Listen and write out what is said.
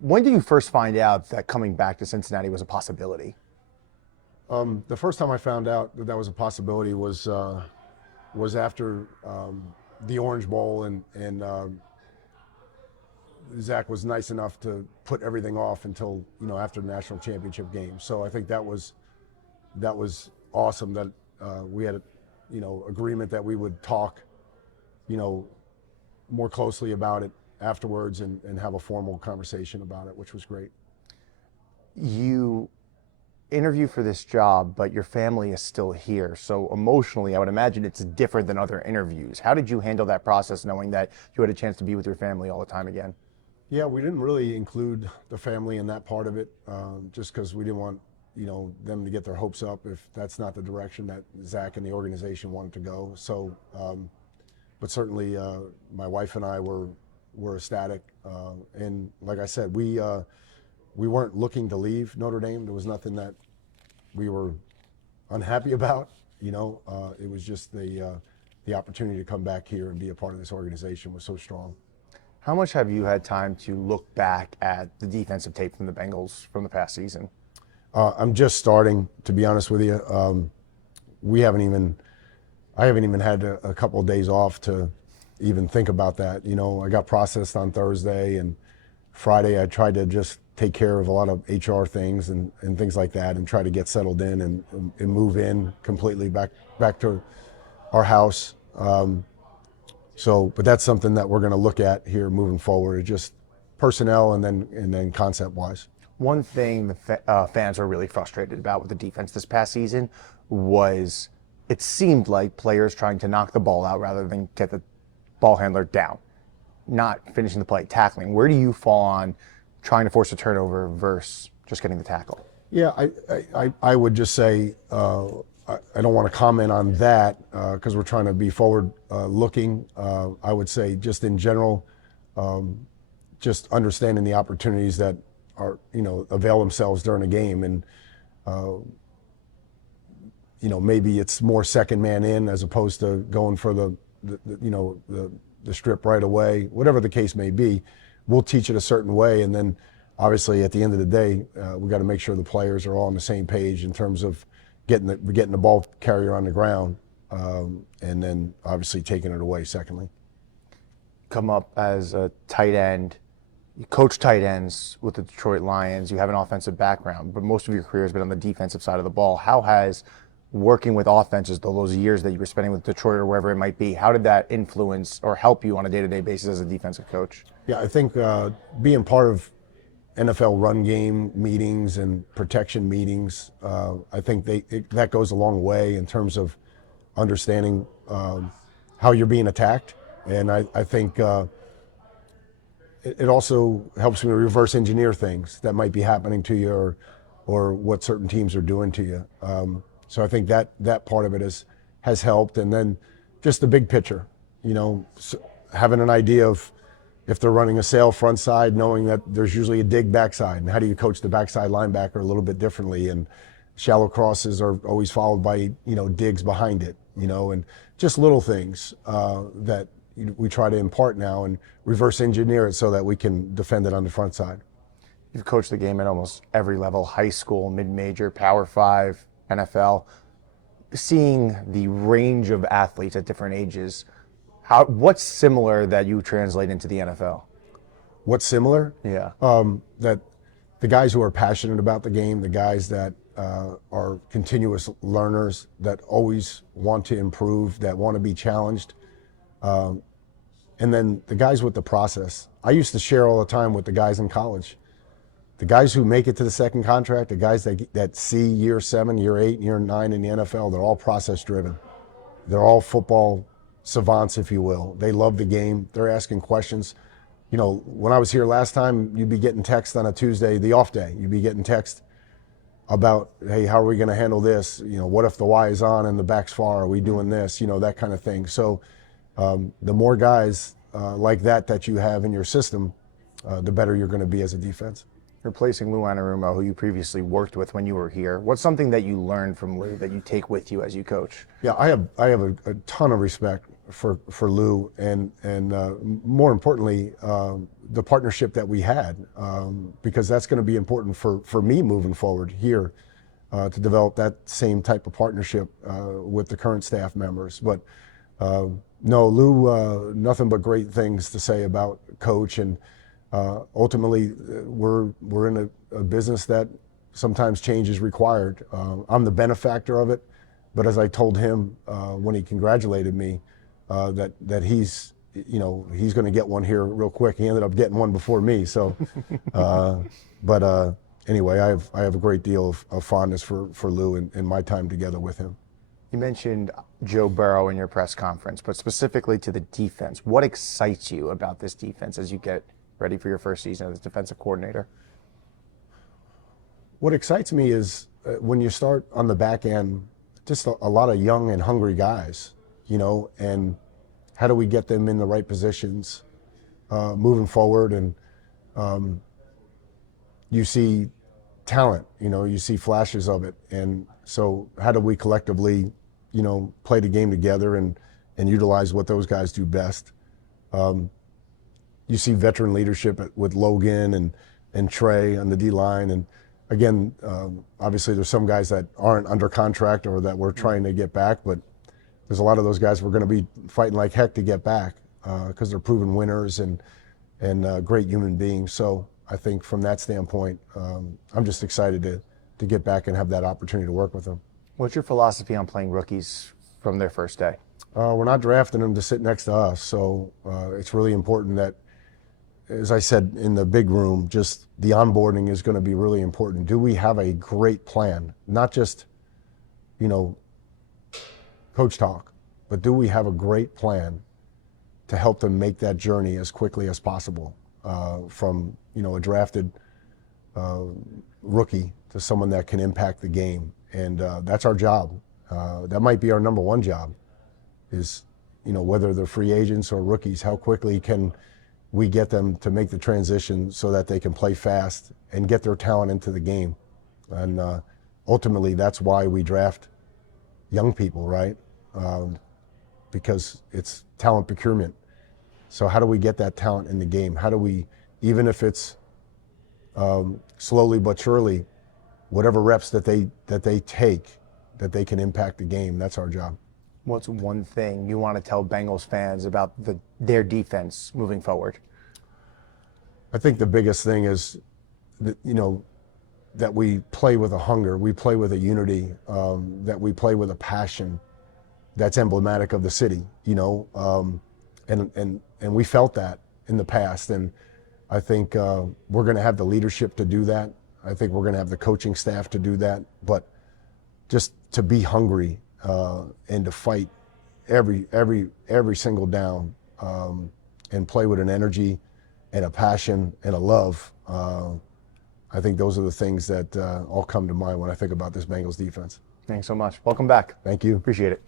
When did you first find out that coming back to Cincinnati was a possibility? The first time I found out that that was a possibility was after the Orange Bowl, and Zac was nice enough to put everything off until after the national championship game. So I think that was awesome that we had a agreement that we would talk you know more closely about it afterwards and have a formal conversation about it, which was great. You interview for this job, but your family is still here. So emotionally, I would imagine it's different than other interviews. How did you handle that process, knowing that you had a chance to be with your family all the time again? Yeah, we didn't really include the family in that part of it, just because we didn't want them to get their hopes up if that's not the direction that Zac and the organization wanted to go. So, but certainly my wife and I were ecstatic, and like I said, we weren't looking to leave Notre Dame. There was nothing that we were unhappy about. It was just the opportunity to come back here and be a part of this organization was so strong. How much have you had time to look back at the defensive tape from the Bengals from the past season? I'm just starting, to be honest with you. I haven't even had a couple of days off to even think about that. I got processed on Thursday, and Friday I tried to just take care of a lot of HR things and things like that, and try to get settled in and move in completely back to our house. But that's something that we're going to look at here moving forward, just personnel and then concept wise. One thing the fans were really frustrated about with the defense this past season was it seemed like players trying to knock the ball out rather than get the ball handler down, not finishing the play, tackling. Where do you fall on trying to force a turnover versus just getting the tackle? Yeah, I would just say I don't want to comment on that because we're trying to be forward looking. I would say just in general, just understanding the opportunities that are avail themselves during a game, and maybe it's more second man in as opposed to going for the strip right away. Whatever the case may be, we'll teach it a certain way, and then obviously at the end of the day, we got to make sure the players are all on the same page in terms of getting the ball carrier on the ground, and then obviously taking it away. Secondly, Come up as a tight end. You coach tight ends with the Detroit Lions. You have an offensive background, but most of your career has been on the defensive side of the ball. How has working with offenses, those years that you were spending with Detroit or wherever it might be, how did that influence or help you on a day-to-day basis as a defensive coach? yeah, I think being part of NFL run game meetings and protection meetings, I think that goes a long way in terms of understanding how you're being attacked, and I think it also helps me reverse engineer things that might be happening to you or what certain teams are doing to you. So I think that part of it has helped, and then just the big picture, having an idea of if they're running a sail front side, knowing that there's usually a dig backside, and how do you coach the backside linebacker a little bit differently, and shallow crosses are always followed by digs behind it, and just little things that we try to impart now and reverse engineer it so that we can defend it on the front side. You've coached the game at almost every level, high school, mid-major, Power 5, NFL. Seeing the range of athletes at different ages, what's similar that you translate into the NFL? What's similar? Yeah. That the guys who are passionate about the game, the guys that are continuous learners, that always want to improve, that want to be challenged, and then the guys with the process. I used to share all the time with the guys in college. The guys who make it to the second contract, the guys that see year 7, year 8, year 9 in the NFL, they're all process driven. They're all football savants, if you will. They love the game. They're asking questions. When I was here last time, you'd be getting text on a Tuesday, the off day. You'd be getting text about, hey, how are we going to handle this? What if the Y is on and the back's far? Are we doing this? That kind of thing. So the more guys like that you have in your system, the better you're going to be as a defense. Replacing Lou Anarumo, who you previously worked with when you were here, what's something that you learned from Lou that you take with you as you coach? Yeah, I have a ton of respect for Lou, and more importantly, the partnership that we had, because that's going to be important for me moving forward here, to develop that same type of partnership with the current staff members. But no, Lou, nothing but great things to say about Coach, and ultimately we're in a business that sometimes change is required. I'm the benefactor of it, but as I told him when he congratulated me, that he's going to get one here real quick. He ended up getting one before me. So, but anyway, I have a great deal of fondness for Lou and my time together with him. You mentioned Joe Burrow in your press conference, but specifically to the defense. What excites you about this defense as you get ready for your first season as defensive coordinator? What excites me is when you start on the back end, just a lot of young and hungry guys, and how do we get them in the right positions moving forward? And you see talent, you see flashes of it. And so how do we collectively, play the game together and utilize what those guys do best? You see veteran leadership with Logan and Trey on the D-line. And again, obviously there's some guys that aren't under contract or that we're trying to get back, but there's a lot of those guys we're going to be fighting like heck to get back because they're proven winners and great human beings. So I think from that standpoint, I'm just excited to get back and have that opportunity to work with them. What's your philosophy on playing rookies from their first day? We're not drafting them to sit next to us, so it's really important that, as I said in the big room, just the onboarding is going to be really important. Do we have a great plan? Not just, coach talk, but do we have a great plan to help them make that journey as quickly as possible from, a drafted rookie to someone that can impact the game? And that's our job. That might be our number one job is, whether they're free agents or rookies, how quickly can we get them to make the transition so that they can play fast and get their talent into the game. And ultimately, that's why we draft young people, right? Because it's talent procurement. So how do we get that talent in the game? How do we, even if it's slowly but surely, whatever reps that they take, that they can impact the game, that's our job. What's one thing you want to tell Bengals fans about their defense moving forward? I think the biggest thing is that, that we play with a hunger, we play with a unity, that we play with a passion that's emblematic of the city, and we felt that in the past. And I think we're going to have the leadership to do that. I think we're going to have the coaching staff to do that. But just to be hungry and to fight every single down and play with an energy and a passion and a love. I think those are the things that all come to mind when I think about this Bengals defense. Thanks so much. Welcome back. Thank you. Appreciate it.